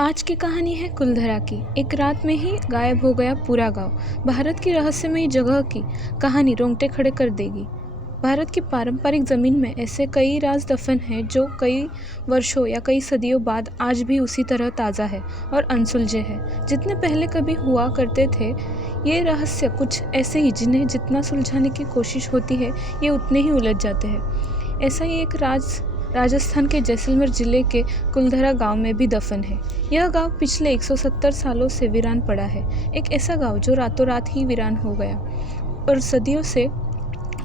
आज की कहानी है कुलधरा की। एक रात में ही गायब हो गया पूरा गांव। भारत की रहस्यमयी जगह की कहानी रोंगटे खड़े कर देगी। भारत की पारंपरिक ज़मीन में ऐसे कई राज दफन हैं जो कई वर्षों या कई सदियों बाद आज भी उसी तरह ताज़ा है और अनसुलझे हैं जितने पहले कभी हुआ करते थे। ये रहस्य कुछ ऐसे ही जिन्हें जितना सुलझाने की कोशिश होती है ये उतने ही उलझ जाते हैं। ऐसा ही एक राजस्थान के जैसलमेर जिले के कुलधरा गांव में भी दफन है। यह गांव पिछले 170 सालों से वीरान पड़ा है। एक ऐसा गांव जो रातों रात ही वीरान हो गया और सदियों से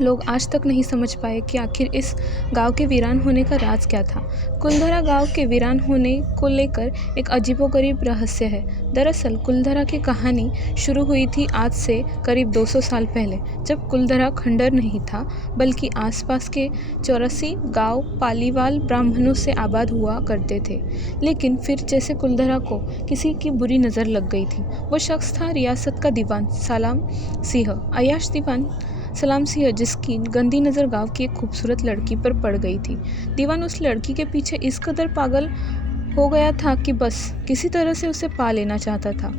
लोग आज तक नहीं समझ पाए कि आखिर इस गांव के वीरान होने का राज क्या था। कुलधरा गांव के वीरान होने को लेकर एक अजीबोगरीब रहस्य है। दरअसल कुलधरा की कहानी शुरू हुई थी आज से करीब 200 साल पहले, जब कुलधरा खंडर नहीं था बल्कि आसपास के 84 गांव पालीवाल ब्राह्मणों से आबाद हुआ करते थे। लेकिन फिर जैसे कुलधरा को किसी की बुरी नज़र लग गई थी। वो शख्स था रियासत का दीवान सलाम सिंह, अय्याश दीवान सलाम सिंह, जिसकी गंदी नज़र गांव की एक खूबसूरत लड़की पर पड़ गई थी। दीवान उस लड़की के पीछे इस कदर पागल हो गया था कि बस किसी तरह से उसे पा लेना चाहता था।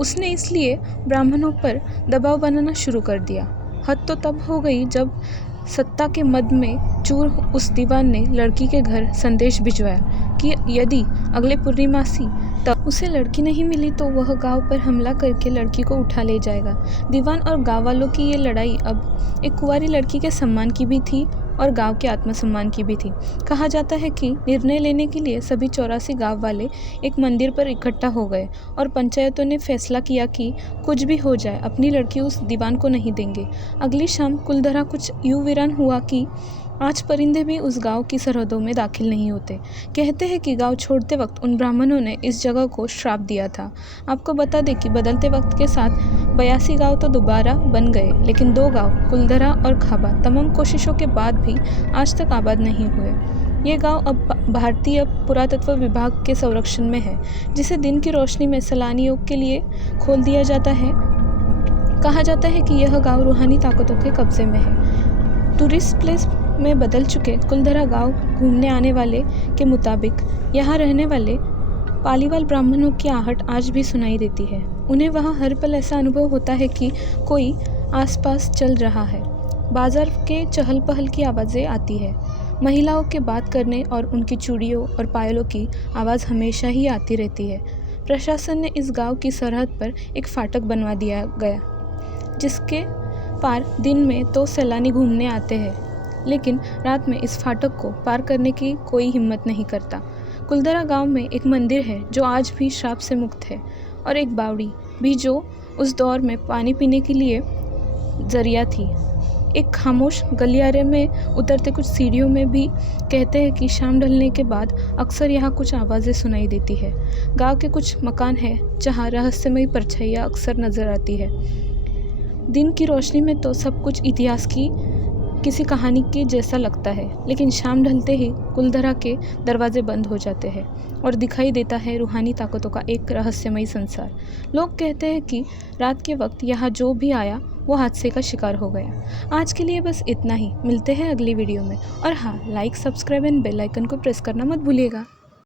उसने इसलिए ब्राह्मणों पर दबाव बनाना शुरू कर दिया। हद तो तब हो गई जब सत्ता के मद में चूर उस दीवान ने लड़की के घर संदेश भिजवाया कि यदि अगले पूर्णिमासी तक उसे लड़की नहीं मिली तो वह गांव पर हमला करके लड़की को उठा ले जाएगा। दीवान और गांव वालों की ये लड़ाई अब एक कुंवारी लड़की के सम्मान की भी थी और गांव के आत्मसम्मान की भी थी। कहा जाता है कि निर्णय लेने के लिए सभी 84 गांव वाले एक मंदिर पर इकट्ठा हो गए और पंचायतों ने फैसला किया कि कुछ भी हो जाए अपनी लड़की उस दीवान को नहीं देंगे। अगली शाम कुलधरा कुछ यूं वीरान हुआ कि आज परिंदे भी उस गांव की सरहदों में दाखिल नहीं होते। कहते हैं कि गांव छोड़ते वक्त उन ब्राह्मणों ने इस जगह को श्राप दिया था। आपको बता दें कि बदलते वक्त के साथ 82 गांव तो दोबारा बन गए, लेकिन 2 गांव कुलधरा और खाबा तमाम कोशिशों के बाद भी आज तक आबाद नहीं हुए। ये गांव अब भारतीय पुरातत्व विभाग के संरक्षण में है, जिसे दिन की रोशनी में सैलानियों के लिए खोल दिया जाता है। कहा जाता है कि यह गांव रूहानी ताकतों के कब्जे में है। टूरिस्ट प्लेस में बदल चुके कुलधरा गांव घूमने आने वाले के मुताबिक यहाँ रहने वाले पालीवाल ब्राह्मणों की आहट आज भी सुनाई देती है। उन्हें वहाँ हर पल ऐसा अनुभव होता है कि कोई आसपास चल रहा है। बाजार के चहल पहल की आवाज़ें आती है। महिलाओं के बात करने और उनकी चूड़ियों और पायलों की आवाज़ हमेशा ही आती रहती है। प्रशासन ने इस गांव की सरहद पर एक फाटक बनवा दिया गया, जिसके पार दिन में तो सैलानी घूमने आते हैं, लेकिन रात में इस फाटक को पार करने की कोई हिम्मत नहीं करता। कुलधरा गांव में एक मंदिर है जो आज भी श्राप से मुक्त है, और एक बावड़ी भी जो उस दौर में पानी पीने के लिए जरिया थी। एक खामोश गलियारे में उतरते कुछ सीढ़ियों में भी कहते हैं कि शाम ढलने के बाद अक्सर यहाँ कुछ आवाज़ें सुनाई देती है। गांव के कुछ मकान हैं जहाँ रहस्यमयी परछाइयाँ अक्सर नजर आती है। दिन की रोशनी में तो सब कुछ इतिहास की किसी कहानी की जैसा लगता है, लेकिन शाम ढलते ही कुलधरा के दरवाजे बंद हो जाते हैं और दिखाई देता है रूहानी ताकतों का एक रहस्यमयी संसार। लोग कहते हैं कि रात के वक्त यहाँ जो भी आया वो हादसे का शिकार हो गया। आज के लिए बस इतना ही। मिलते हैं अगली वीडियो में, और हाँ, like, subscribe and bell icon को प्रेस करना मत भूलिएगा।